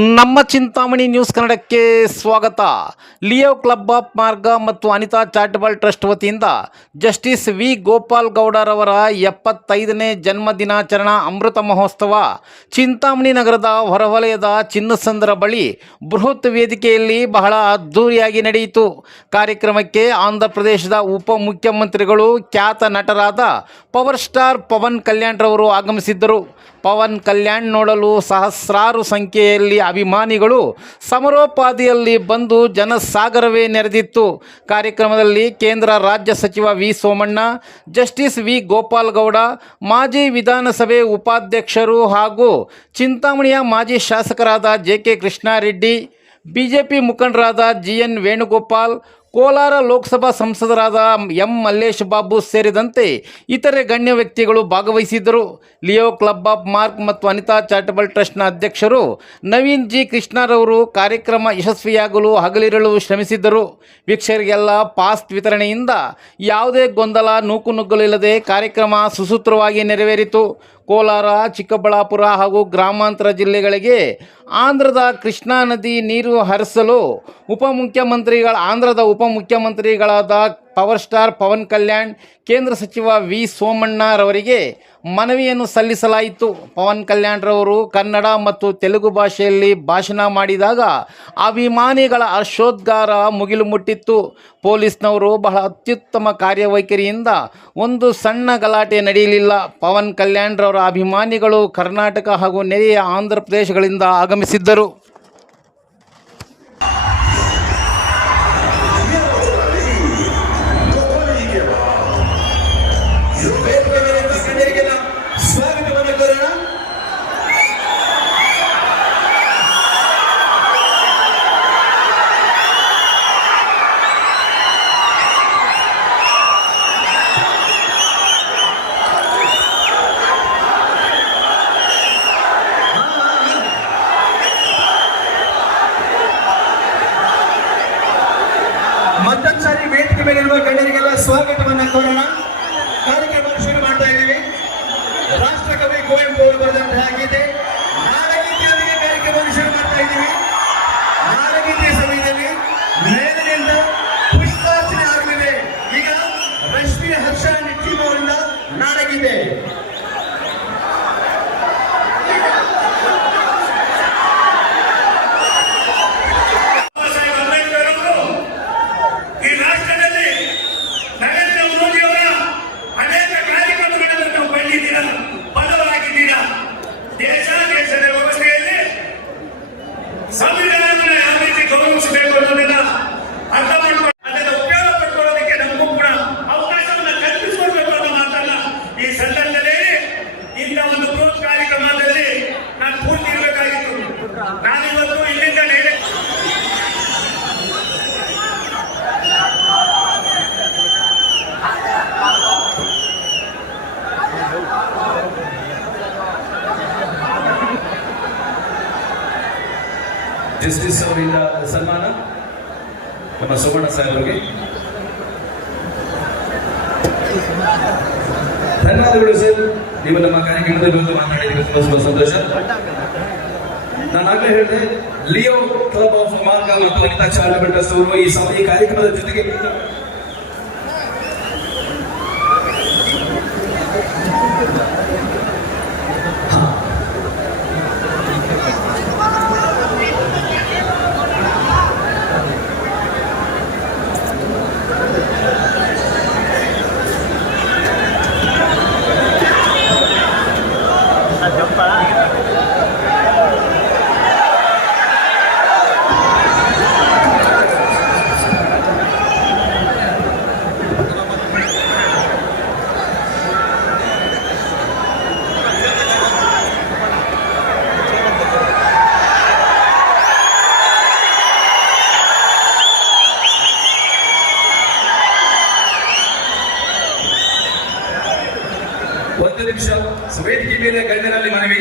ನಮ್ಮ ಚಿಂತಾಮಣಿ ನ್ಯೂಸ್ ಕನ್ನಡಕ್ಕೆ ಸ್ವಾಗತ. ಲಿಯೋ ಕ್ಲಬ್ ಆಫ್ ಮಾರ್ಗ ಮತ್ತು ಅನಿತಾ ಚಾರಿಟಬಲ್ ಟ್ರಸ್ಟ್ ವತಿಯಿಂದ ಜಸ್ಟಿಸ್ ವಿ ಗೋಪಾಲ್ ಗೌಡರವರ ಎಪ್ಪತ್ತೈದನೇ ಜನ್ಮದಿನಾಚರಣ ಅಮೃತ ಮಹೋತ್ಸವ. ಚಿಂತಾಮಣಿ ನಗರದ ಹೊರವಲಯದ ಚಿನ್ನಸಂದ್ರ ಬಳಿ ಬೃಹತ್ ವೇದಿಕೆಯಲ್ಲಿ ಬಹಳ ಅದ್ಧೂರಿಯಾಗಿ ನಡೆಯಿತು. ಕಾರ್ಯಕ್ರಮಕ್ಕೆ ಆಂಧ್ರ ಪ್ರದೇಶದ ಉಪಮುಖ್ಯಮಂತ್ರಿಗಳು ಖ್ಯಾತ ನಟರಾದ ಪವರ್ ಸ್ಟಾರ್ ಪವನ್ ಕಲ್ಯಾಣ್ರವರು ಆಗಮಿಸಿದ್ದರು. ಪವನ್ ಕಲ್ಯಾಣ್ ನೋಡಲು ಸಹಸ್ರಾರು ಸಂಖ್ಯೆಯಲ್ಲಿ ಅಭಿಮಾನಿಗಳು ಸಮರೋಪಾದಿಯಲ್ಲಿ ಬಂದು ಜನಸಾಗರವೇ ನೆರೆದಿತ್ತು. ಕಾರ್ಯಕ್ರಮದಲ್ಲಿ ಕೇಂದ್ರ ರಾಜ್ಯ ಸಚಿವ V Somanna, justice V Gopal Gowda ಮಾಜಿ ವಿಧಾನಸಭೆ ಉಪಾಧ್ಯಕ್ಷರು ಹಾಗೂ ಚಿಂತಾಮಣಿಯ ಮಾಜಿ ಶಾಸಕರಾದ ಜೆ ಕೆ ಕೃಷ್ಣಾರೆಡ್ಡಿ, ಬಿಜೆಪಿ ಮುಖಂಡರಾದ ಜಿ ಎನ್ ವೇಣುಗೋಪಾಲ್ ಕೋಲಾರ ಲೋಕಸಭಾ ಸಂಸದರಾದ ಎಂ ಮಲ್ಲೇಶ್ ಬಾಬು ಸೇರಿದಂತೆ ಇತರೆ ಗಣ್ಯ ವ್ಯಕ್ತಿಗಳು ಭಾಗವಹಿಸಿದ್ದರು. ಲಿಯೋ ಕ್ಲಬ್ ಆಫ್ ಮಾರ್ಕ್ ಮತ್ತು ಅನಿತಾ ಚಾರಿಟಬಲ್ ಟ್ರಸ್ಟ್ನ ಅಧ್ಯಕ್ಷರು ನವೀನ್ ಜಿ ಕೃಷ್ಣರವರು ಕಾರ್ಯಕ್ರಮ ಯಶಸ್ವಿಯಾಗಲು ಹಗಲಿರಲು ಶ್ರಮಿಸಿದ್ದರು. ವೀಕ್ಷಕರಿಗೆಲ್ಲ ಪಾಸ್ ವಿತರಣೆಯಿಂದ ಯಾವುದೇ ಗೊಂದಲ ನೂಕುನುಗ್ಗಲಿಲ್ಲದೆ ಕಾರ್ಯಕ್ರಮ ಸುಸೂತ್ರವಾಗಿ ನೆರವೇರಿತು. ಕೋಲಾರ ಚಿಕ್ಕಬಳ್ಳಾಪುರ ಹಾಗೂ ಗ್ರಾಮಾಂತರ ಜಿಲ್ಲೆಗಳಿಗೆ ಆಂಧ್ರದ ಕೃಷ್ಣಾ ನದಿ ನೀರು ಹರಿಸಲು ಉಪಮುಖ್ಯಮಂತ್ರಿಗಳ ಆಂಧ್ರದ ಉಪಮುಖ್ಯಮಂತ್ರಿಗಳಾದ ಪವರ್ ಸ್ಟಾರ್ ಪವನ್ ಕಲ್ಯಾಣ್, ಕೇಂದ್ರ ಸಚಿವ ವಿ ಸೋಮಣ್ಣರವರಿಗೆ ಮನವಿಯನ್ನು ಸಲ್ಲಿಸಲಾಯಿತು. ಪವನ್ ಕಲ್ಯಾಣ್ರವರು ಕನ್ನಡ ಮತ್ತು ತೆಲುಗು ಭಾಷೆಯಲ್ಲಿ ಭಾಷಣ ಮಾಡಿದಾಗ ಅಭಿಮಾನಿಗಳ ಹರ್ಷೋದ್ಗಾರ ಮುಗಿಲು ಮುಟ್ಟಿತ್ತು ಪೊಲೀಸ್ನವರು ಬಹಳ ಅತ್ಯುತ್ತಮ ಕಾರ್ಯವೈಖರಿಯಿಂದ ಒಂದು ಸಣ್ಣ ಗಲಾಟೆ ನಡೆಯಲಿಲ್ಲ. ಪವನ್ ಕಲ್ಯಾಣ್ರವರ ಅಭಿಮಾನಿಗಳು ಕರ್ನಾಟಕ ಹಾಗೂ ನೆರೆಯ ಆಂಧ್ರ ಪ್ರದೇಶಗಳಿಂದ ಆಗಮಿಸಿದ್ದರು. baby. ಜಸ್ಟಿಸ್ ಅವರಿಂದ ಸನ್ಮಾನ ನಮ್ಮ ಸುವರ್ಣ ಸಾಹೇಬರಿಗೆ. ಧನ್ಯವಾದಗಳು ಸರ್. ನೀವು ನಮ್ಮ ಕಾರ್ಯಕ್ರಮದ ಬಂದು ಮಾತನಾಡಿದ್ರೆ ತುಂಬಾ ತುಂಬಾ ಸಂತೋಷ. ನಾನು ಆಗ್ಲೇ ಹೇಳಿದೆ, ಲಿಯೋ ಕ್ಲಬ್ ಆಫ್ ಮಾರ್ಗ ಮತ್ತು ಅನಿತಾ ಚಾರಿಟಬಲ್ ಟ್ರಸ್ಟ್ ಅವರು ಈ ಈ ಕಾರ್ಯಕ್ರಮದ ಜೊತೆಗೆ ಒಂದು ನಿಮಿಷ ವೇದಿಕೆ ಮೇಲೆ ಗಣ್ಯರಲ್ಲಿ ಮನವಿ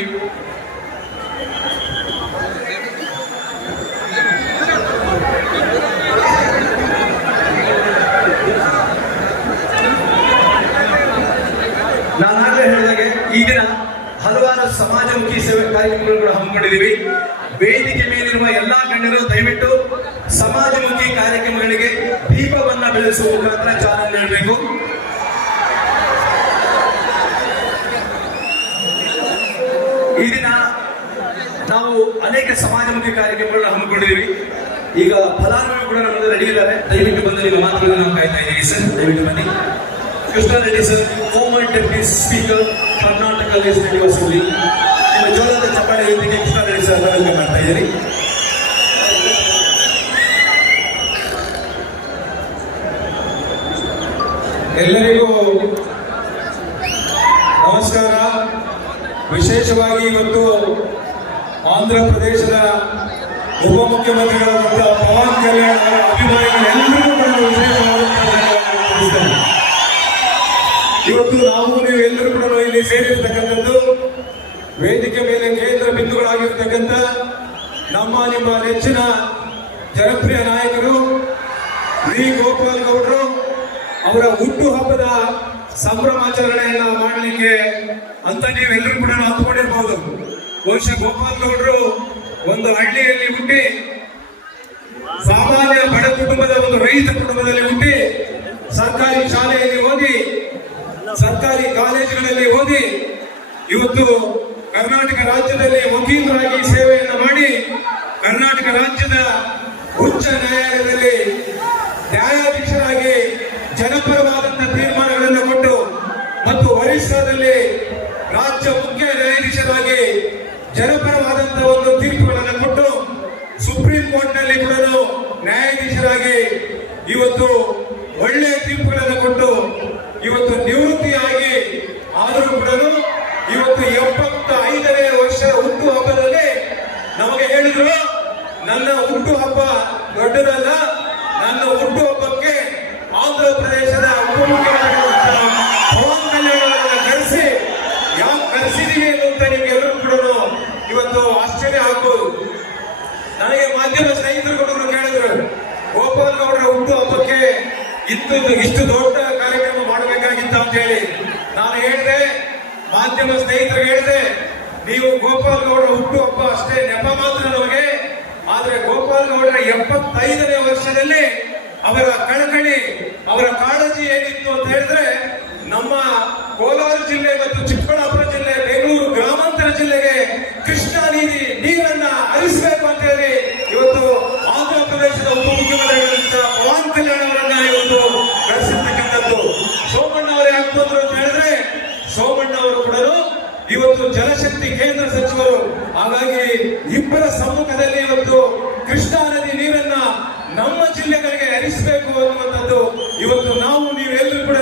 ನಾನಾಗಲೇ ಹೇಳಿದಾಗೆ ಈ ದಿನ ಹಲವಾರು ಸಮಾಜಮುಖಿ ಸೇವೆ ಕಾರ್ಯಕ್ರಮಗಳು ಕೂಡ ಹಮ್ಮಿಕೊಂಡಿದ್ದೀವಿ ವೇದಿಕೆ ಮೇಲಿರುವ ಎಲ್ಲಾ ಗಣ್ಯರು ದಯವಿಟ್ಟು ಸಮಾಜಮುಖಿ ಕಾರ್ಯಕ್ರಮಗಳಿಗೆ ದೀಪವನ್ನ ಬೆಳೆಸುವ ಮುಖಾಂತರ ಚಾಲನೆ ನೀಡಬೇಕು ಈ ದಿನ ನಾವು ಅನೇಕ ಸಮಾಜಮುಖಿ ಕಾರ್ಯಕ್ರಮಗಳನ್ನ ಹಮ್ಮಿಕೊಂಡಿದ್ದೀವಿ ಈಗ ಫಲಾನುಭವಿ ಕೂಡ ನಮ್ಮ ರೆಡಿ ಇದ್ದಾರೆ ದಯವಿಟ್ಟು ಬಂದು ನಿಮ್ಮ ಮಾತುಗಳನ್ನ ನಾವು ಕಾಯ್ತಾ ಇದ್ದೀವಿ ಸರ್ ದಯವಿಟ್ಟು ಬನ್ನಿ Krishna Reddy sir former deputy speaker Karnataka legislative assembly ನಿಮ್ಮ ಜೋಳದ ಚಪ್ಪಾಳೆ ಜೊತೆಗೆ ಕೃಷ್ಣ ರೆಡ್ಡಿ ಸರ್ ವೆಲ್ಕಮ್ ಮಾಡ್ತಾ ಇದ್ದೀರಿ ಎಲ್ಲರಿಗೂ ನಮಸ್ಕಾರ. ವಿಶೇಷವಾಗಿ ಇವತ್ತು ಆಂಧ್ರ ಪ್ರದೇಶದ ಉಪಮುಖ್ಯಮಂತ್ರಿಗಳಾದಂತಹ ಪವನ್ ಕಲ್ಯಾಣ್ ಅವರ ಎಲ್ಲರಿಗೂ ಕೂಡ ವಿಶೇಷವಾದಂತಹ ಇವತ್ತು ನಾವು ನೀವು ಎಲ್ಲರೂ ಕೂಡ ಇಲ್ಲಿ ಸೇರಿರ್ತಕ್ಕಂಥದ್ದು ವೇದಿಕೆ ಮೇಲೆ ಕೇಂದ್ರ ಬಿಂದುಗಳಾಗಿರ್ತಕ್ಕಂಥ ನಮ್ಮ ನಿಮ್ಮ ನೆಚ್ಚಿನ ಜನಪ್ರಿಯ ನಾಯಕರು ವಿ ಗೋಪಾಲ್ ಗೌಡರು ಅವರ ಹುಟ್ಟು ಹಬ್ಬದ ಸಂಭ್ರಮಾಚರಣೆಯನ್ನ ಮಾಡಲಿಕ್ಕೆ ಅಂತ ನೀವೆಲ್ಲರೂ ಕೂಡ ಅಂದ್ಕೊಂಡಿರ್ಬೋದು ಬಹುಶಃ ಗೋಪಾಲ್ ಗೌಡರು ಒಂದು ಹಳ್ಳಿಯಲ್ಲಿ ಹುಟ್ಟಿ ಇವತ್ತು ಕರ್ನಾಟಕ ರಾಜ್ಯದಲ್ಲಿ ವಕೀಲರಾಗಿ ಸೇವೆಯನ್ನು ಮಾಡಿ ಕರ್ನಾಟಕ ರಾಜ್ಯದ ಉಚ್ಚ ನ್ಯಾಯಾಲಯದಲ್ಲಿ ನ್ಯಾಯಾಧೀಶರಾಗಿ ಜನಪರವಾದಂತಹ ತೀರ್ಮಾನಗಳನ್ನು ಕೊಟ್ಟು ಮತ್ತು ಒರಿಸ್ಸಾದಲ್ಲಿ ರಾಜ್ಯ ಮುಖ್ಯ ನ್ಯಾಯಾಧೀಶರಾಗಿ ಜನಪರವಾದಂತಹ ಒಂದು ತೀರ್ಪುಗಳನ್ನು ಕೊಟ್ಟು ಸುಪ್ರೀಂ ಕೋರ್ಟ್ನಲ್ಲಿ ಕೂಡ ನ್ಯಾಯಾಧೀಶರಾಗಿ ಇವತ್ತು ಒಳ್ಳೆಯ ತೀರ್ಪುಗಳನ್ನು ಕೊಟ್ಟು ಇವತ್ತು ನಿವೃತ್ತಿಯಾಗಿ ಆದರೂ ಕೂಡ ಇವತ್ತು ಎಪ್ಪತ್ತ ಐದನೇ ವರ್ಷ ಹುಟ್ಟು ಹಬ್ಬದಲ್ಲಿ ನಮಗೆ ಹೇಳಿದ್ರು ನನ್ನ ಹುಟ್ಟು ಹಬ್ಬ ದೊಡ್ಡದಲ್ಲ ನನ್ನ ಹುಟ್ಟು ಹಬ್ಬಕ್ಕೆ ಆಂಧ್ರ ಪ್ರದೇಶದ ಉಪಮುಖ್ಯಮಂತ್ರಿಗಳಾದಂತಹ ಪವನ್ ಕಲ್ಯಾಣ್ ಅವರನ್ನ ಕರೆಸಿ ಯಾಕೆ ಕರೆಸಿದೀವಿ ಅಂತ ನಿಮ್ಗೆಲ್ಲರೂ ಕೂಡ ಇವತ್ತು ಆಶ್ಚರ್ಯ ಆಗ್ಬೋದು ನನಗೆ ಮಾಧ್ಯಮ ಸ್ನೇಹಿತರು ಕೂಡ ಕೇಳಿದ್ರು, ಗೋಪಾಲ್ ಗೌಡರ ಹುಟ್ಟು ಹಬ್ಬಕ್ಕೆ ಇತ್ತು ಇಷ್ಟು ದೊಡ್ಡ ಕಾರ್ಯಕ್ರಮ ಮಾಡಬೇಕಾಗಿತ್ತು ಅಂತ ಹೇಳಿ. ನಾನು ಹೇಳಿದೆ, ಮಾಧ್ಯಮ ಸ್ನೇಹಿತರಿಗೆ ಹೇಳಿದೆ, ನೀವು ಗೋಪಾಲ್ ಗೌಡರ ಹುಟ್ಟು ಹಬ್ಬ ಅಷ್ಟೇ ನೆಪ ಮಾತ್ರ ನಮಗೆ, ಆದ್ರೆ ಗೋಪಾಲ್ ಗೌಡರ ಎಪ್ಪತ್ತೈದನೇ ವರ್ಷದಲ್ಲಿ ಅವರ ಕಳಕಳಿ ಅವರ ಕಾಳಜಿ ಏನಿತ್ತು ಅಂತ ಹೇಳಿದ್ರೆ ನಮ್ಮ ಕೋಲಾರ ಜಿಲ್ಲೆ ಮತ್ತು ಚಿಕ್ಕಬಳ್ಳಾಪುರ ಬೆಂಗಳೂರು ಗ್ರಾಮಾಂತರ ಜಿಲ್ಲೆಗೆ ಕೃಷ್ಣಾ ನೀರಿ ನೀರನ್ನ ಹರಿಸಬೇಕು ಅಂತ ಹೇಳಿ ಇವತ್ತು ಆಂಧ್ರ ಪ್ರದೇಶದ ಉಪಮುಖ್ಯಮಂತ್ರಿಗಳಂತ ಪವನ್ ಕಲ್ಯಾಣ್ ಅವರನ್ನ ಇವತ್ತು ಕಳಿಸಿರ್ತಕ್ಕಂಥದ್ದು ಸೋಮಣ್ಣ ಅವರು ಯಾಕೆ ಬಂದ್ರು ಅಂತ ಹೇಳಿದ್ರೆ, ಸೋಮಣ್ಣ ಅವರು ಕೂಡ ಇವತ್ತು ಜಲಶಕ್ತಿ ಕೇಂದ್ರ ಸಚಿವರು. ಹಾಗಾಗಿ ಇಬ್ಬರ ಸಮ್ಮುಖದಲ್ಲಿ ಇವತ್ತು ಕೃಷ್ಣಾ ನದಿ ನೀರನ್ನ ನಮ್ಮ ಜಿಲ್ಲೆಗಳಿಗೆ ಹರಿಸಬೇಕು ಅನ್ನುವಂಥದ್ದು ಇವತ್ತು ನಾವು, ನೀವು ಎಲ್ಲರೂ ಕೂಡ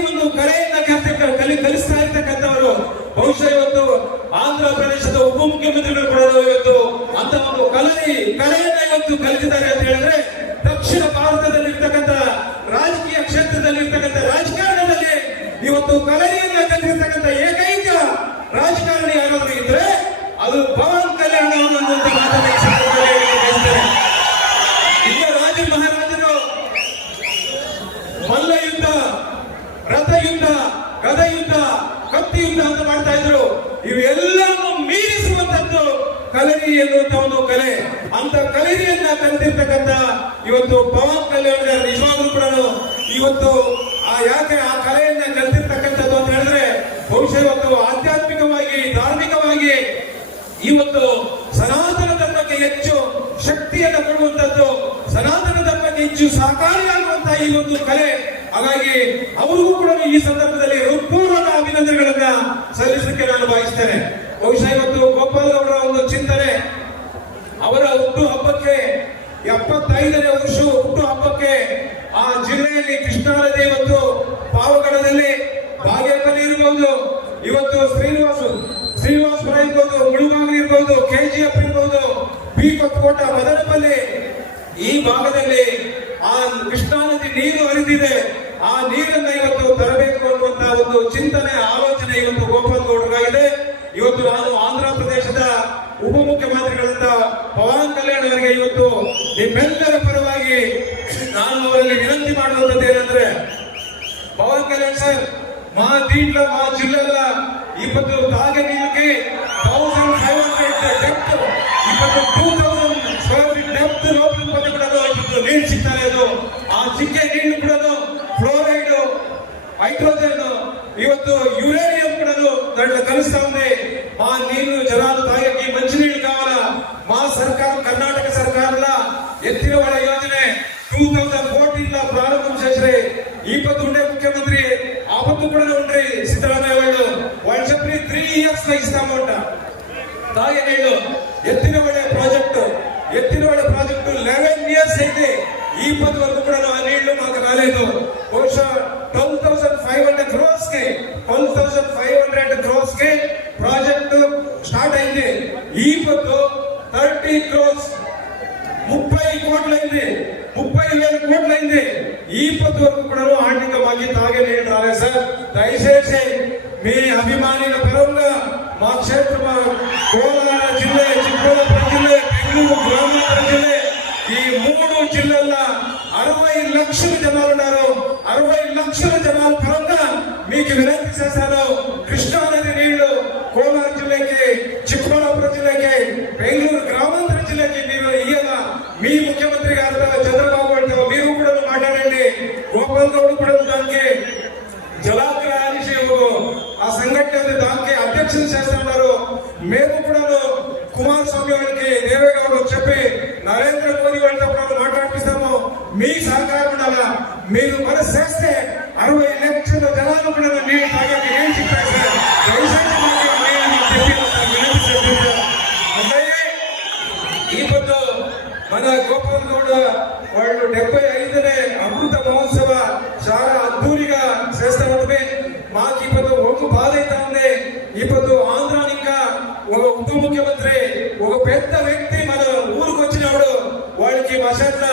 ಒಂದು ಕಲೆಯನ್ನ ಕಲಿ, ಕಲಿಸ್ತಾ ಇರ್ತಕ್ಕಂಥವರು, ಬಹುಶಃ ಇವತ್ತು ಆಂಧ್ರ ಪ್ರದೇಶದ ಉಪಮುಖ್ಯಮಂತ್ರಿಗಳು ಕೂಡ ಇವತ್ತು ಅಂತ ಒಂದು ಕಲರಿ, ಕಲೆಯನ್ನ ಇವತ್ತು ಕಲಿತಿದ್ದಾರೆ ಅಂತ ಹೇಳಿದ್ರೆ ದಕ್ಷಿಣ ಭಾರತದಲ್ಲಿ ಇರ್ತಕ್ಕಂಥ ರಾಜಕೀಯ ಕ್ಷೇತ್ರದಲ್ಲಿ ಇರ್ತಕ್ಕಂಥ ರಾಜಕಾರಣದಲ್ಲಿ ಇವತ್ತು ಕಲರಿಯನ್ನ ಕಲಿತಿರ್ತಕ್ಕಂಥ ಏಕೈಕ ರಾಜಕಾರಣಿ ಯಾರಾದ್ರೂ ಇದ್ರೆ ಅದು ಪವನ್ ಕಲ್ಯಾಣ್ ಅವರು ಅನ್ನುವಂಥ ಮಾತನ್ನ ಈ ಸಂದರ್ಭದಲ್ಲಿ ಹೇಳಲಿಕ್ಕೆ ಬಯಸ್ತೇನೆ. ಈಗ ರಾಜ ಮಹಾರಾಜರು ಮಲ್ಲ ಯುದ್ಧ ರಥ ಯುದ್ಧ ಗದ ಯುದ್ಧ ಕತ್ತಿ ಯುದ್ಧ ಅಂತ ಮಾಡ್ತಾ ಇದ್ರು ಇವೆಲ್ಲವನ್ನು ಮೀರಿಸುವಂತದ್ದು ಕಲರಿ ಎನ್ನುವಂತ ಒಂದು ಕಲೆ ಅಂತ ಕಲರಿಯನ್ನ ಕಲಿತಿರ್ತಕ್ಕಂಥ ಇವತ್ತು ಪವನ್ ಕಲ್ಯಾಣ್ garu ನಿಜವಾಗ್ಲೂ ಕೂಡ ಇವತ್ತು ಆ ಯಾಕೆ ಆ ಕಲೆಯನ್ನ ಕಲಿತಿರ್ತಕ್ಕಂಥದ್ದು ಅಂತ ಹೇಳಿದ್ರೆ ಬಹುಶಃ ಇವತ್ತು ಸನಾತನ ಧರ್ಮಕ್ಕೆ ಹೆಚ್ಚು ಶಕ್ತಿಯನ್ನು ಕೊಡುವಂತದ್ದು, ಸನಾತನ ಧರ್ಮಕ್ಕೆ ಹೆಚ್ಚು ಸಹಕಾರಿಯಾಗುವಂತಹ ಈ ಒಂದು ಕಲೆ. ಹಾಗಾಗಿ ಅವರಿಗೂ ಕೂಡ ಈ ಸಂದರ್ಭದಲ್ಲಿ ಹೃತ್ಪೂರ್ವದ ಅಭಿನಂದನೆಗಳನ್ನ ಸಲ್ಲಿಸಲಿಕ್ಕೆ ನಾನು ಬಯಸ್ತೇನೆ ಬಹುಶಃ ಇವತ್ತು ಗೋಪಾಲ್ ಒಂದು ಚಿಂತನೆ. ಅವರ ಹುಟ್ಟು ಹಬ್ಬಕ್ಕೆ ಎಪ್ಪತ್ತೈದನೇ ವರ್ಷ ಹುಟ್ಟು ಹಬ್ಬಕ್ಕೆ ಆ ಜಿಲ್ಲೆಯಲ್ಲಿ ಕೃಷ್ಣಾ ನದಿ ಪಾವಗಡದಲ್ಲಿ ಬಾಗೇಪಲ್ಲಿ ಇರಬಹುದು ಇವತ್ತು ಶ್ರೀನಿವಾಸ ಶ್ರೀನಿವಾಸಪುರ ಇರ್ಬೋದು ಮುಳುಬಾಗಿಲು ಇರ್ಬೋದು ಕೆ ಜಿ ಎಫ್ ಇರ್ಬೋದು ಬಿ ಕೊತ್ತಕೋಟ ಮದನಪಲ್ಲಿ, ಈ ಭಾಗದಲ್ಲಿ ಆ ಕೃಷ್ಣಾ ನದಿ ನೀರು ಹರಿದಿದೆ. ಆ ನೀರನ್ನ ಇವತ್ತು ತರಬೇಕು ಅನ್ನುವಂತಹ ಒಂದು ಚಿಂತನೆ, ಆಲೋಚನೆ ಇವತ್ತು ಗೋಪಾಲ್ ಗೌಡರಾಗಿದೆ ಇವತ್ತು ನಾನು ಆಂಧ್ರ ಪ್ರದೇಶದ ಉಪಮುಖ್ಯಮಂತ್ರಿಗಳಂತ ಪವನ್ ಕಲ್ಯಾಣ್ ಅವರಿಗೆ ಇವತ್ತು ನಿಮ್ಮೆಲ್ಲರ ಪರವಾಗಿ ನಾನು ಅವರಲ್ಲಿ ವಿನಂತಿ ಮಾಡುವಂತದ್ದು ಏನಂದ್ರೆ ಪವನ್ ಕಲ್ಯಾಣ್ ಸರ್ ಮಾ ದೀಟ್ಲ ಮಾ ಜಿಲ್ಲೆಲ್ಲ ಇಪ್ಪತ್ತು ತಾಗಿಲಿಕ್ಕೆ ತೌಸಂಡ್ ಫೈವ್ ಹಂಡ್ರೆಡ್ ಡೆಪ್ತ್ ಇಪ್ಪತ್ತು ಟೂ ತೌಸಂಡ್ ಸ್ಕ್ವೇರ್ ಫೀಟ್ ಬಿಡೋದು ಇಪ್ಪತ್ತು ನೀರು ಸಿಗ್ತಾ ಆ ಚಿಕ್ಕ ನೀರು ಬಿಡೋದು ಫ್ಲೋರೈಡ್ ಹೈಡ್ರೋಜನ್ ಇವತ್ತು ಯುರೇನಿಯಂ ಬಿಡೋದು ದಂಡ ಕಲಿಸ್ತಾ ಇದೆ ಮಾ ನೀರು ಜನರು ತಾಗಕ್ಕೆ ಮಂಚು ನೀರು ಕಾವಲ. ಮಾ ಸರ್ಕಾರ, ಕರ್ನಾಟಕ ಸರ್ಕಾರದ ಎತ್ತಿರುವಳ ಯೋಜನೆ. ಟೂ ತೌಸಂಡ್ ಫೋರ್ಟೀನ್ ಪ್ರಾರಂಭ ಇಪ್ಪತ್ತು ಉಂಡೆ ಮುಖ್ಯಮಂತ್ರಿ, ಆಪತ್ತು ಕೂಡ ಉಂಡ್ರಿ. త్రీ లో ఇస్తామంట. తాగే నీళ్ళు ఎత్తిన పడే ప్రాజెక్టు ఎత్తిన పడే ప్రాజెక్టు లెవెన్ ఇయర్స్ అయితే ఈ పది వరకు కూడా ఆ నీళ్ళు మాకు రాలేదు. బహుశా ట్వెల్వ్ థౌసండ్ ఫైవ్ హండ్రెడ్ క్రోర్స్కి ట్వెల్వ్ థౌసండ్ ఫైవ్ హండ్రెడ్ క్రోర్స్కి ప్రాజెక్టు స్టార్ట్ అయింది. ఈ పొద్దు థర్టీ క్రోర్స్ ముప్పై కోట్లైంది. ముప్పై వేల కోట్లైంది. ఈ పొద్దు వరకు కూడా ఆర్థికವಾಗಿ తాగే నీళ్ళు రాలేదు సార్. దయచేసి మీ అభిమానుల పరంగా మా క్షేత్ర కోలార జిల్ಲೆ ಚಿಕ್ಕಬಳ್ಳಾಪುರ ಜಿಲ್ಲೆ ಬೆಂಗಳೂರು ಗ್ರಾಮಾಂತರ ಜಿಲ್ಲೆ ఈ మూడు జిల్లాల అరవై లక్షల జనాలు ఉన్నారు అరవై లక్షల జనాల పరంగా మీకు వినతి చేశాను కృష్ణ కుమారస్వామి గారికి దేవేగౌడ చెప్పి నరేంద్ర మోదీ గారితో కూడా మాట్లాడిపిస్తాము. మీ సహకారం ఉండాలా? మీరు మనసు చేస్తే అరవై లక్షల జనాలు కూడా నీళ్ళు తాగాలి ఏం చెప్పారు సార్. దయచేసి ఈ పొద్దు మన గోపాల్ గౌడ వాళ్ళు డెబ్బై ఐదನೇ అమృత మహోత్సవ చాలా అద్దూరిగా చేస్తా ఉంటుంది మాకు ఈ పొద్దు ఒక బాధ అయితే ఉంది ఈ పొద్దు ఆంధ్ర ఇంకా ఒక ఉప ముఖ్యమంత్రి ఒక పెద్ద వ్యక్తి మన ఊరికి వచ్చినప్పుడు వాళ్ళకి మసట్ల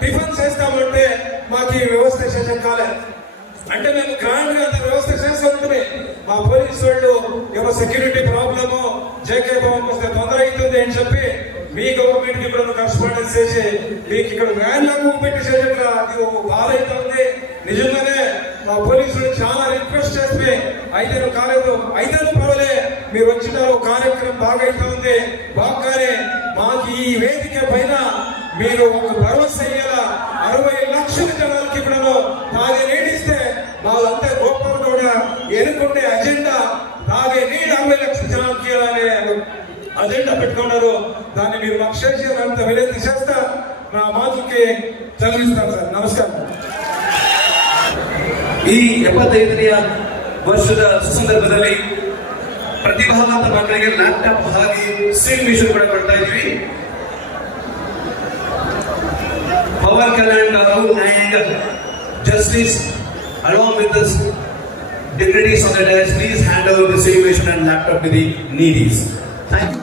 టిఫిన్ చేస్తామంటే మాకు ఈ వ్యవస్థ చేసే కాలే అంటే మేము గ్రాండ్గా అంత వ్యవస్థ మా పోలీసు వాళ్ళు ఏమో సెక్యూరిటీ ప్రాబ్లము జేకే భవన్ వస్తే తొందర అవుతుంది అని చెప్పి మీ గవర్నమెంట్కి ఇప్పుడు కష్టపడి చేసి మీకు ఇక్కడ వ్యాన్ లాగా పెట్టి చేయట్లా అది ఒక బాధ అవుతుంది నిజంగానే మా పోలీసులు చాలా రిక్వెస్ట్ చేస్తే ఐదేళ్ళు కాలేదు. ఐదేళ్ళు పర్వాలే మీరు వచ్చినారు కార్యక్రమం బాగా అవుతుంది బాగానే మాకు ఈ వేదిక పైన మీరు ఒక భరోసా అయ్యేలా అరవై లక్షల జనాలకి ఇప్పుడు తాగే నీడిస్తే వాళ్ళంతా ఎన్నుకుంటే అజెండా తాగే నీళ్ళు అరవై లక్షల జనాలకి ఇవ్వాలనే అజెండా పెట్టుకున్నారు దాన్ని మీరు మాకు షేర్ చేయాలంత వినతి చేస్తా నా మాటకి చదివిస్తాను సార్ నమస్కారం ಈ ಎಪ್ಪತ್ತೈದನೆಯ ವರ್ಷದ ಸಂದರ್ಭದಲ್ಲಿ ಪ್ರತಿಭಾವಂತ ಮಕ್ಕಳಿಗೆ ಲ್ಯಾಪ್ಟಾಪ್ ಹಾಗೆ ಸ್ವಿಂಗ್ ಮಿಷನ್ ಕೂಡ ಕೊಡ್ತಾ ಇದ್ವಿ Pavan Kalyan garu and justice along with dignitaries on the dais please hand over the sewing and laptop to the needies. Thank you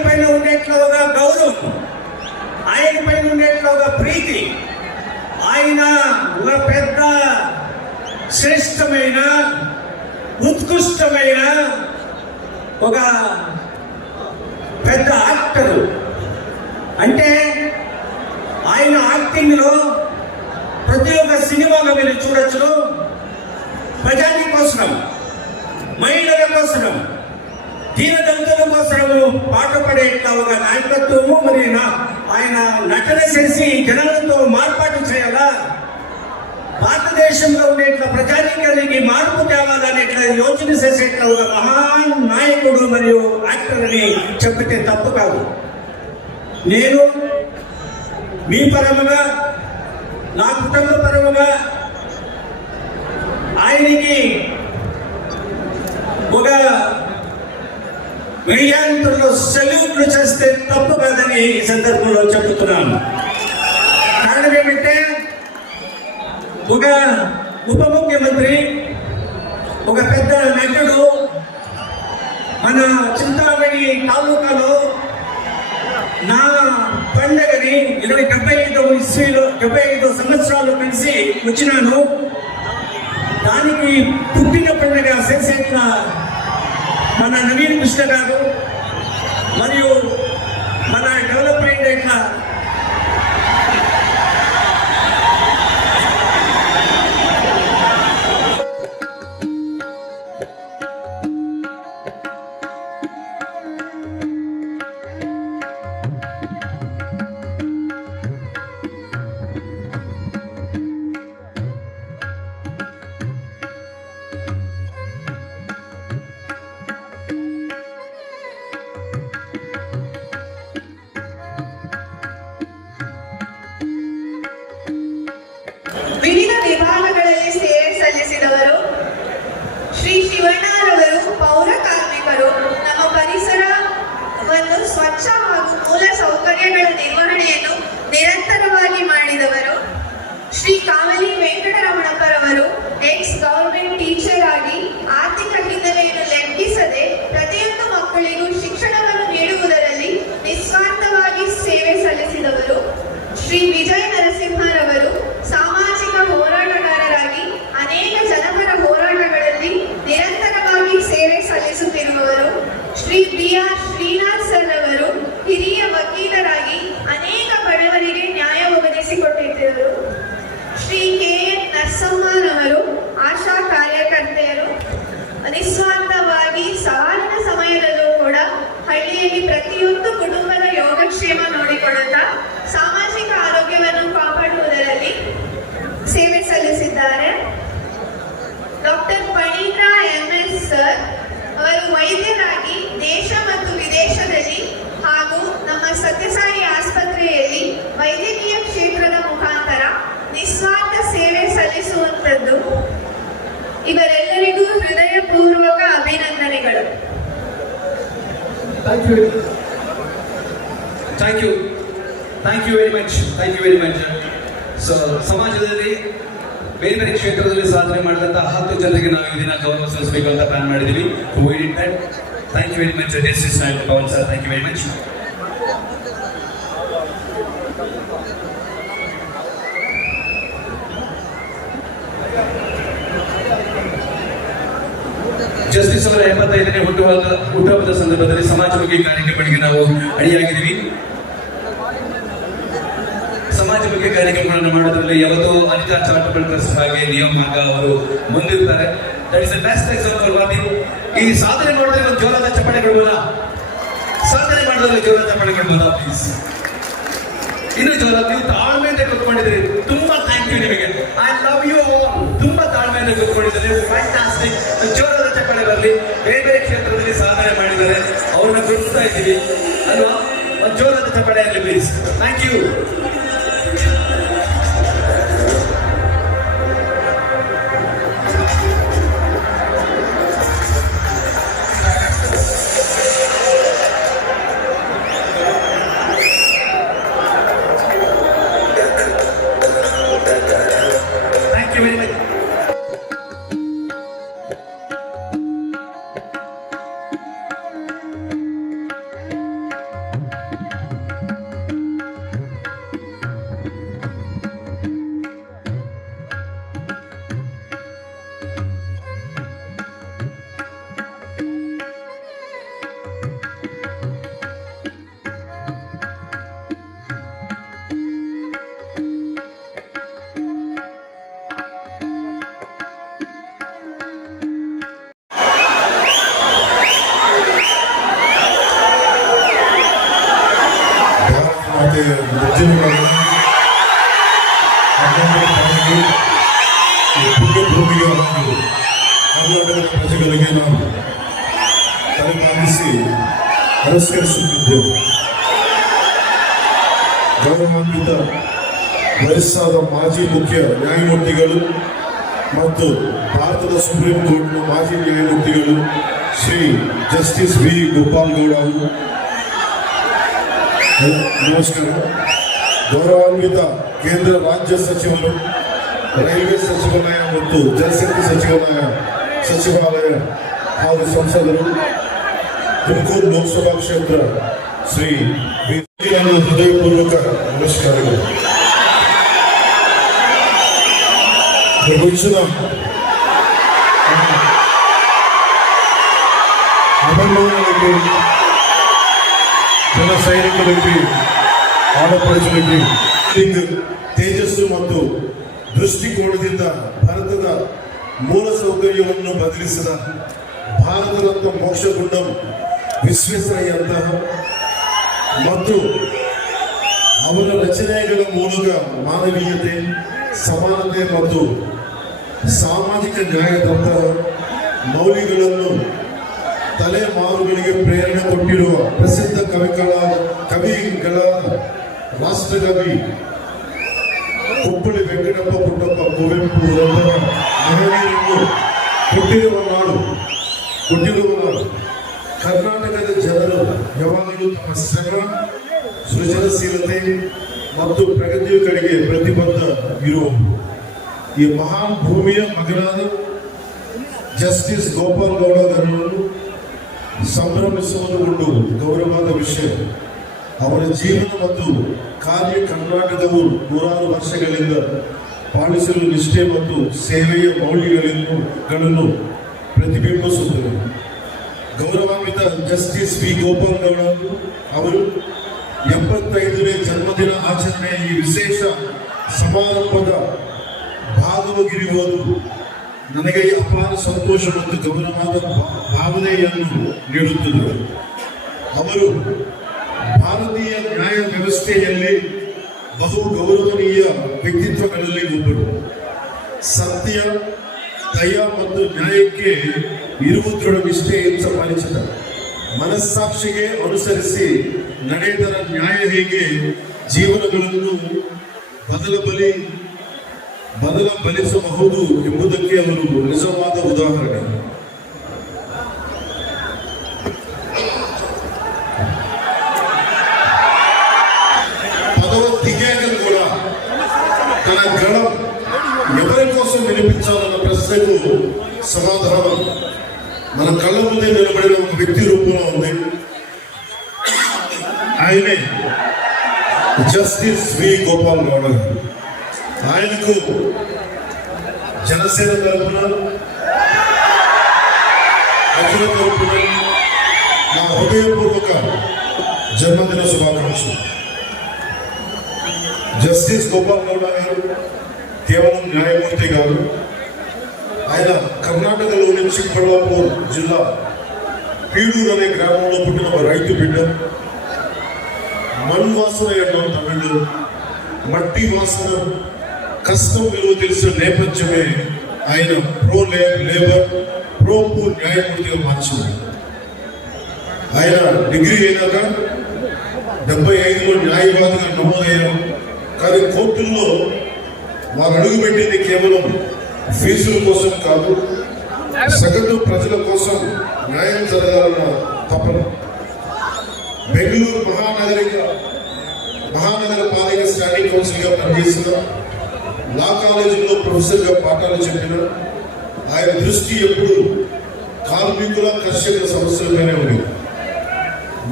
ఆయన పైన ఉండేట్లుగా గౌరవం. ఆయన పైన ఉండేట్లుగా ప్రీతి. ఆయన ఒక పెద్ద శ్రేష్టమైన ఉత్కృష్టమైన ఒక పెద్ద యాక్టరు. అంటే ఆయన యాక్టింగ్లో ప్రతి ఒక్క సినిమాలో మీరు చూడొచ్చు. ప్రజాని కోసరం మహిళల కోసం దీనదంతుల కోసరము పాటుపడేట్లా ఒక నాయకత్వము మరి ఆయన నటన చేసి జనాలతో మార్పాటు చేయాలా? భారతదేశంలో ఉండేట్ల ప్రజానీకానికి మార్పు తేవాలనేట్ల యోచన చేసేట్ల ఒక మహాన్ నాయకుడు మరియు యాక్టర్ అని చెప్పితే తప్పు కాదు. నేను మీ పరముగా నా కుటుంబ పరముగా ఆయనకి ఒక విజయంతులు సెల్యూట్లు చేస్తే తప్పు కాదని ఈ సందర్భంలో చెబుతున్నాను. కారణం ఏమంటే ఒక ఉప ముఖ్యమంత్రి ఒక పెద్ద నటుడు మన చింతామణి తాలూకాలో నా పండగని ఇరవై డెబ్బై ఐదో ఇస్వీలో డెబ్బై ఐదో సంవత్సరాలు కలిసి వచ్చినాను. దానికి పుట్టిన పండుగ చేసేట్ల మన నవీన్ కృష్ణ గారు మరియు మన డెవలప్మెంట్ ఇట్లా thank you thank you very much thank you very much so ಸಮಾಜದಲ್ಲಿ ಬೇರೆ ಬೇರೆ ಕ್ಷೇತ್ರದಲ್ಲಿ ಸಾಧನೆ ಮಾಡಿದಂಥ ಹತ್ತು ಜನರಿಗೆ ನಾವು ಈ ದಿನ ಗೌರವ ಸಲ್ಲಿಸಬೇಕು ಅಂತ ಪ್ಲಾನ್ ಮಾಡಿದ್ದೀವಿ. Thank you very much justice Pavan sir thank you very much justice ಅವರ ಎಪ್ಪತ್ತೈದನೇ ಹುಟ್ಟುಹಬ್ಬದ ಹುಟ್ಟುಹಬ್ಬದ ಸಂದರ್ಭದಲ್ಲಿ ಸಮಾಜಮುಖಿ ಕಾರ್ಯಕ್ರಮಗಳಿಗೆ ನಾವು ಅಡಿಯಾಗಿದ್ದೀವಿ. ಸಮಾಜಮುಖಿ ಕಾರ್ಯಕ್ರಮಗಳನ್ನು ಮಾಡೋದ್ರಲ್ಲಿ ಯಾವತ್ತೂ ಅನಿತಾ ಚಾರ್ಟಬಲ್ ಟ್ರಸ್ಟ್ ಹಾಗೆ ನಿಯಮಕ ಮಾರ್ಗ ಅವರು ಮುಂದಿರ್ತಾರೆ. ದಟ್ ಇಸ್ ಬೆಸ್ಟ್ ಎಕ್ಸಾಂಪಲ್ ವಾದಿ ಈ ಸಾಧನೆ ಮಾಡಿದ್ರೆ ಒಂದು ಜೋರಾದ ಚಪ್ಪಾಳೆ ಕೊಡ್ಬೋದಾ? ಸಾಧನೆ ಮಾಡಿದ್ರೆ ಜೋರಾದ ಚಪ್ಪಾಳೆ ಕೊಡ್ಬೋದಾ ಪ್ಲೀಸ್ ಇನ್ನು ಜೋರ ನೀವು ತಾಳ್ಮೆಯಿಂದ ಕೂತ್ಕೊಂಡಿದ್ರಿ ತುಂಬಾ ಥ್ಯಾಂಕ್ ಯು ನಿಮಗೆ. ಬರಲಿ ಬೇರೆ ಬೇರೆ ಕ್ಷೇತ್ರದಲ್ಲಿ ಸಾಧನೆ ಮಾಡಿದ್ದಾರೆ. ಅವ್ರನ್ನ ಗುರುತಿಸ್ತಾ ಇದ್ದೀವಿ. ಅಲ್ವಾ? ಒಂದು ಜೋರಾದ ಪಡೆಯಲ್ಲಿ ಪ್ಲೀಸ್ ಥ್ಯಾಂಕ್ ಯು ಉದ್ಯಮಿಗಳು ಹನ್ನೊಂದನೇ ಈ ಪುಣ್ಯಭೂಮಿಗೆ ಹಾಗೂ ಕರ್ನಾಟಕದ ಪ್ರಜೆಗಳಿಗೆ ನಾವು ತಲೆಬಾಗಿಸಿ ನಮಸ್ಕರಿಸುತ್ತಿದ್ದೆವು ಗೌರವಾನ್ವಿತ ವಯಸ್ಸಾದ ಮಾಜಿ ಮುಖ್ಯ ನ್ಯಾಯಮೂರ್ತಿಗಳು ಮತ್ತು ಭಾರತದ ಸುಪ್ರೀಂ ಕೋರ್ಟ್ನ ಮಾಜಿ ನ್ಯಾಯಮೂರ್ತಿಗಳು ಶ್ರೀ ಜಸ್ಟಿಸ್ ವಿ ಗೋಪಾಲ್ ಗೌಡ ಅವರು गौरवान्वित केंद्र राज्य सचिव रैलवे सचिवालय जलशक्ति सचिवालय सचिवालय संसद तुमकूर लोकसभा क्षेत्र श्री हृदयपूर्वक नमस्कार ಜನ ಸೈನಿಕರಿಗೆ ಆಡಪಡಿಸಲಿಕ್ಕೆ ಇಂದು ತೇಜಸ್ಸು ಮತ್ತು ದೃಷ್ಟಿಕೋನದಿಂದ ಭಾರತದ ಮೂಲ ಸೌಕರ್ಯವನ್ನು ಬದಲಿಸಿದ ಭಾರತರತ್ನ ಮೋಕ್ಷಗೊಂಡ ವಿಶ್ವೇಶ್ವರಯ್ಯಂತಹ ಮತ್ತು ಅವರ ರಚನೆಗಳ ಮೂಲಕ ಮಾನವೀಯತೆ ಸಮಾನತೆ ಮತ್ತು ಸಾಮಾಜಿಕ ನ್ಯಾಯದಂತಹ ಮೌಲ್ಯಗಳನ್ನು ತಲೆಮಾರುಗಳಿಗೆ ಪ್ರೇರಣೆ ಕೊಟ್ಟಿರುವ ಪ್ರಸಿದ್ಧ ಕವಿಗಳ ಕವಿಗಳ ರಾಷ್ಟ್ರಕವಿ ಹುಬ್ಬಳ್ಳಿ ವೆಂಕಟಪ್ಪ ಪುಟ್ಟಪ್ಪ ಕುವೆಂಪು ಮಹನೀಯರನ್ನು ಕೊಟ್ಟಿರುವ ನಾಡು ಕೊಟ್ಟಿರುವ ನಾಡು. ಕರ್ನಾಟಕದ ಜನರು ಯಾವಾಗಲೂ ತಮ್ಮ ಶ್ರಮ, ಸೃಜನಶೀಲತೆ ಮತ್ತು ಪ್ರಗತಿಯ ಕಡೆಗೆ ಪ್ರತಿಬದ್ಧ ಇರುವ ಈ ಮಹಾನ್ ಭೂಮಿಯ ಮಗನಾದ ಜಸ್ಟಿಸ್ ಗೋಪಾಲ್ ಗೌಡ ಸಂಭ್ರಮಿಸುವುದು ಒಂದು ವಿಷಯ. ಅವರ ಜೀವನ ಮತ್ತು ಕಾರ್ಯ ಕರ್ನಾಟಕವು ನೂರಾರು ವರ್ಷಗಳಿಂದ ಪಾಲಿಸಲು ನಿಷ್ಠೆ ಮತ್ತು ಸೇವೆಯ ಮೌಲ್ಯಗಳನ್ನು ಗಳನ್ನು ಪ್ರತಿಬಿಂಬಿಸುತ್ತದೆ. ಗೌರವಾನ್ವಿತ ಜಸ್ಟಿಸ್ ವಿ ಗೋಪಾಲ್ ಗೌಡ ಅವರು ಎಪ್ಪತ್ತೈದನೇ ಜನ್ಮದಿನ ಆಚರಣೆಯ ಈ ವಿಶೇಷ ಸಮಾರಂಭದ ಭಾಗವಾಗಿರುವುದು ನನಗೆ ಅಪಾರ ಸಂತೋಷ ಮತ್ತು ಗೌರವವಾದ ಭಾ- ಭಾವನೆಯನ್ನು ನೀಡುತ್ತಿದ್ದರು ಅವರು ಭಾರತೀಯ ನ್ಯಾಯ ವ್ಯವಸ್ಥೆಯಲ್ಲಿ ಬಹು ಗೌರವನೀಯ ವ್ಯಕ್ತಿತ್ವಗಳಲ್ಲಿ ಒಬ್ಬರು. ಸತ್ಯ, ದಯ ಮತ್ತು ನ್ಯಾಯಕ್ಕೆ ಇರುವುದರ ನಿಷ್ಠೆಯಿಂದ ಪರಿಚಿತ ಮನಸ್ಸಾಕ್ಷಿಗೆ ಅನುಸರಿಸಿ ನಡೆದರ ನ್ಯಾಯ ಹೇಗೆ, ಜೀವನಗಳನ್ನು ಬದಲ ಬಲಿ ಬದಲ ಬಲಿಸಬಹುದು ಎಂಬುದಕ್ಕೆ ಅವರು ನಿಜವಾದ ಉದಾಹರಣೆ పదవ దిగాకలు కూడా తన గళం ఎవరి కోసం వినిపించాలన్న ప్రశ్నకు సమాధానం మన కళ్ళ ముందే నిలబడిన ఒక వ్యక్తి రూపంలో ఉంది ఆయనే జస్టిస్ వి గోపాల్ గౌడ గారు. ఆయనకు జనసేన తరఫున ప్రజల తరఫున నా హృదయపూర్వక జన్మదిన శుభాకాంక్షలు. జస్టిస్ గోపాల్ గౌడ గారు కేవలం న్యాయమూర్తి గారు ఆయన కర్ణాటకలోని చిక్కబళ్ళాపూర్ జిల్లా పీడూరు అనే గ్రామంలో పుట్టిన ఒక రైతు బిడ్డ మణ్ వాసన అంటాం తమిళ్ళో మట్టి వాసన కష్టం విలువ తెలిసిన నేపథ్యమే ఆయన ప్రో లేబర్ ప్రో పూర్ న్యాయమూర్తిగా మార్చింది ఆయన డిగ్రీ అయినాక డెబ్బై ఐదులో న్యాయవాదిగా నమోదయ్యారు. కానీ కోర్టుల్లో వారు అడుగుపెట్టింది కేవలం ఫీజుల కోసం కాదు సగటు ప్రజల కోసం న్యాయం జరగాలన్న తపన. బెంగళూరు మహానగరిక మహానగర పాలిక స్టాండింగ్ కౌన్సిల్గా పనిచేసిన లా కాలేజీలో ప్రొఫెసర్గా పాఠాలు చెప్పిన ఆయన దృష్టి ఎప్పుడు కార్మికుల కర్షకుల సమస్యలపైనే ఉంది.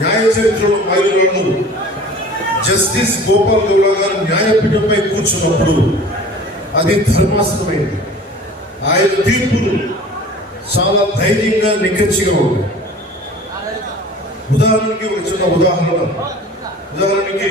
న్యాయ చరిత్రలో మైలురాళ్ళు జస్టిస్ గోపాల్ గౌడ గారు న్యాయపీఠంపై కూర్చున్నప్పుడు అది ధర్మాసనమైంది. ఆయన తీర్పులు చాలా ధైర్యంగా నిక్కచ్చిగా ఉంది ఉదాహరణకి ఒక చిన్న ఉదాహరణ. ఉదాహరణకి